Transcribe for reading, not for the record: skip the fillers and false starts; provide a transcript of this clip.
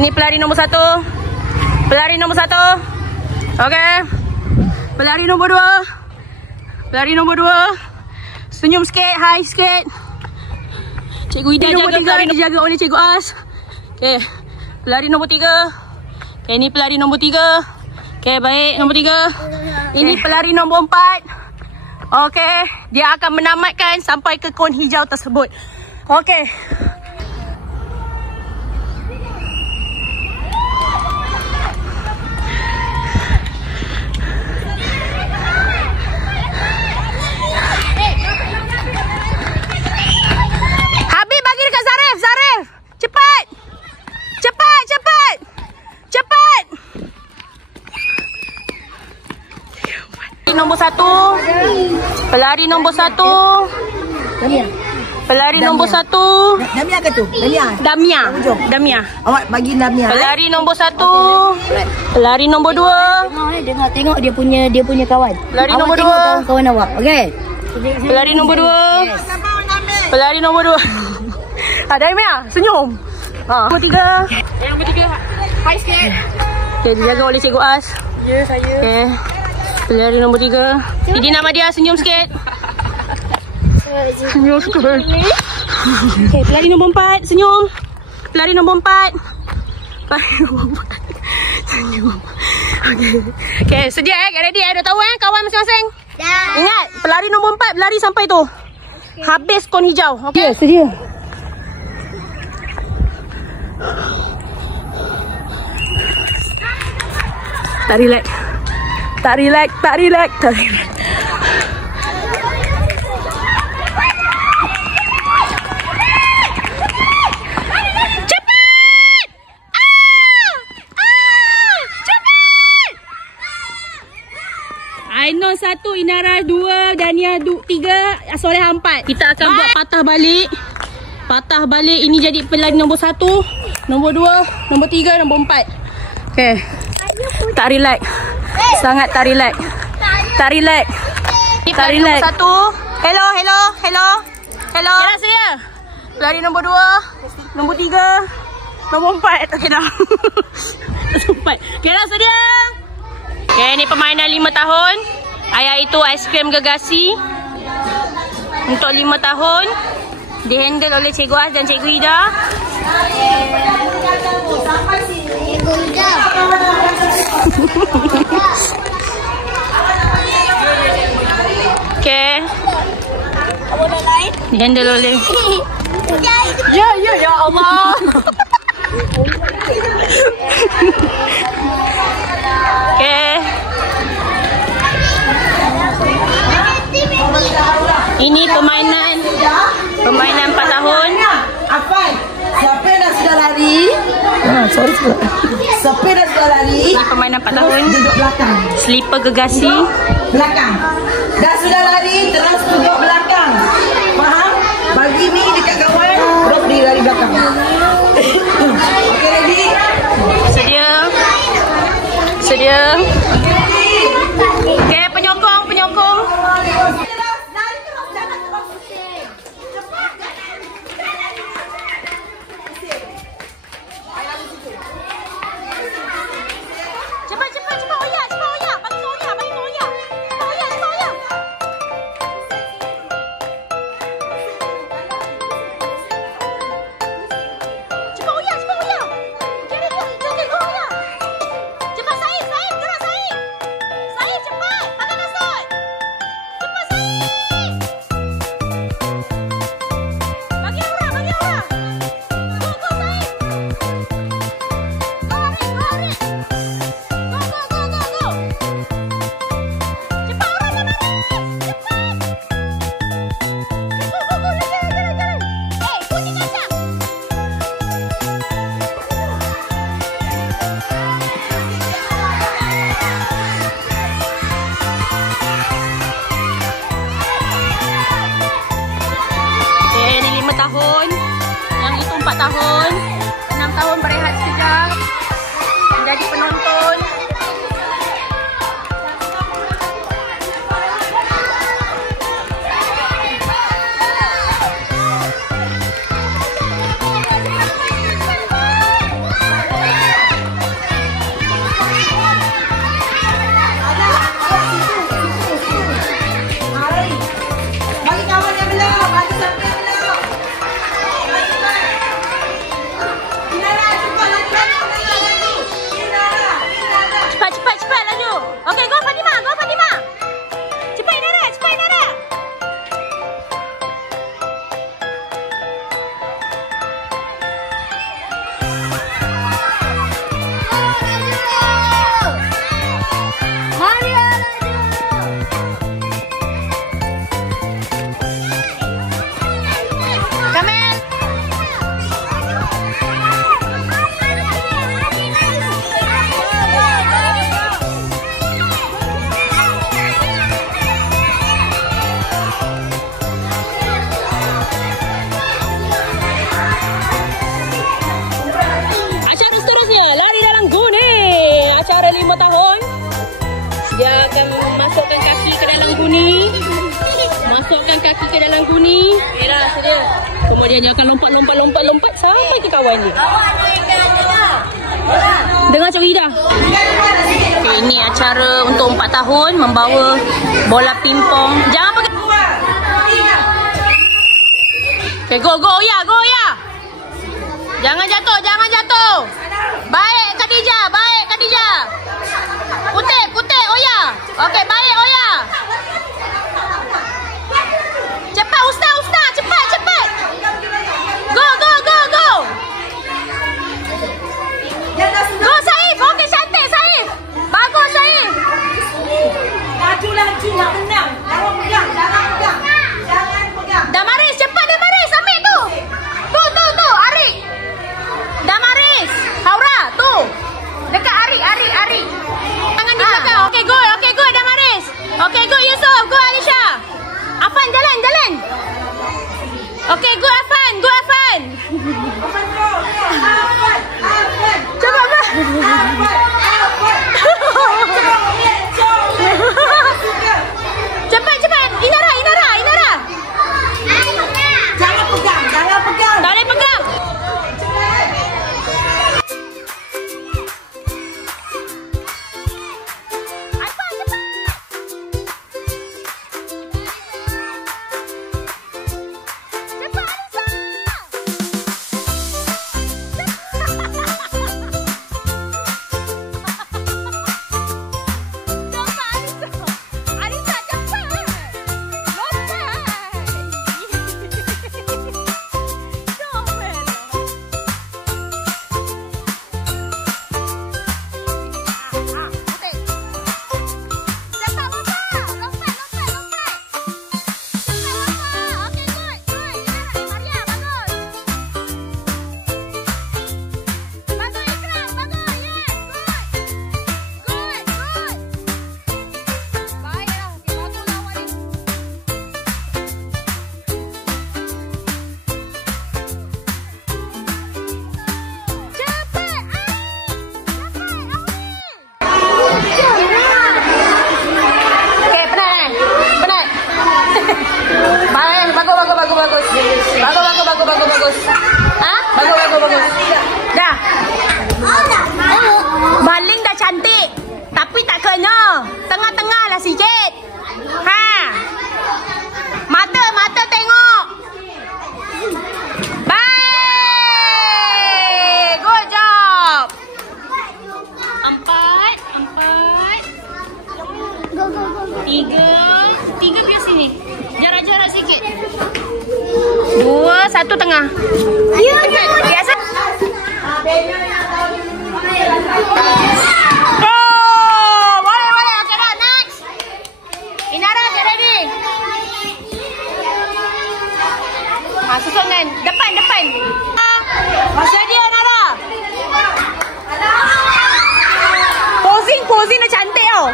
Ini pelari nombor 1. Pelari nombor 1. Okey. Pelari nombor 2. Pelari nombor 2. Senyum sikit, hai sikit. Cikgu Ida jaga pelari dijaga oleh Cikgu As. Okey. Pelari nombor 3. Okey, ini pelari nombor 3. Okey, baik, nombor 3. Ini pelari nombor 4. Okey, dia akan menamatkan sampai ke kon hijau tersebut. Okey. Habib bagi dekat Zarif, Zarif. Cepat. Cepat, cepat. Cepat. Nombor 1. Pelari nombor 1. Damia. Pelari nombor 1. Damia ke tu? Damia. Damia. Damia. Awak bagi Damia. Pelari nombor 1. Pelari nombor 2. Tengok dia punya kawan. Pelari awak nombor tengok 2. kawan awak. Okey. Pelari nombor 2. Yes. Pelari nombor 2. Damia, senyum. Nombor 3. Nombor 3. Hai sikit. Okay, dijaga oleh Cikgu As. Ya, saya. Okay. Pelari nombor 3. Idina Madia, senyum sikit. Senyum sikit. Okay, pelari nombor 4, senyum. Pelari nombor 4. Pelari nombor 4. Senyum. Okay. Okay, sedia get ready dah tahu kawan masing-masing? Dah. Ingat, pelari nombor 4 berlari sampai tu. Okay. Habis kon hijau. Okay, sedia. Tak relax. Tak relax, tak relax, tak relax. Cepat! Cepat! Ainon 1, Inara 2, Dania 3, Soleh 4. Kita akan buat patah balik. Patah balik, ini jadi pelari nombor 1, nombor 2, nombor 3, nombor 4. Okay. Tak relax. Sangat tak relax. Tak relax. Tak relax. Nombor 1. Hello, hello, hello. Hello. Kira saya. Pelari nombor 2, nombor 3, nombor 4. Okey dah. Sempat. Kira sedia. Okay, ni permainan 5 tahun. Ayah itu aiskrim gegasi. Untuk 5 tahun. Dihandle oleh Cikgu Az dan Cikgu Ida. Sampai sini. Cikgu Ida. Okay. Dihandle oleh. Ya Allah. Okay. Ini permainan 4 tahun. Afan, siapa yang sudah lari? Sorry. Siapa yang sudah lari? Ini permainan 4 tahun. Duduk belakang. Slipper gegasi. Belakang. Dah sudah lari, terus duduk belakang. Faham? Bagi ni dekat kawan, terus berdiri lari belakang. Okay, ready? Sedia. Sedia. Okay, penyokong. Cepat, oyak. Bagi kau oyak. Cepat oyak. Cepat oyak. Kira kau oyak. Cepat Saif, gerak Saif. Saif cepat, pakai kasut. Cepat Saif. Bagi orang. Go Saif. Go Haris. Go. Cepat orang dah baris. Cepat. Go. Jalan. Kunci kaca. Okay, ini 5 tahun. Yang itu 4 tahun. 6 tahun berehat sekejap. Menjadi penonton. sini. Kemudian dia akan lompat sampai ke kawan dia. Dengar Cik Ida. Okay, ini acara untuk 4 tahun membawa bola pingpong. Jangan pegang. Okay, go ya. Jangan jatuh. Baik Khadijah. Kutip Oya. Okey, baik Oya. Cepat Ustaz, cepat. Go. Go Saif. Okey, cantik Saif. Bagus Saif. Laju nak menang. Jangan pegang. Damaris, cepat Damaris, ambil tu. Tu, Arik. Damaris, Haura, tu. Dekat Arik. Tangan di belakang. Okey, go Damaris. Okey, go Yusof, go Alisha. Afan, jalan. Okey, go Afan. Cepat, Pak. Cepat. Inara. Jangan pegang. Tak boleh pegang. Bagus. Bagus. Dah. Baling dah cantik. Tapi tak kena. Tengah-tengah lah sikit. Mata tengok. Baik. Good job. 4. 3 ke sini. Jarak-jarak sikit. 2, 1 tengah. Biasa. Oh, boleh. Okay dah, next. Inara, get ready. Susunan. Depan. Masih dia, Nara. Posing dah cantik tau.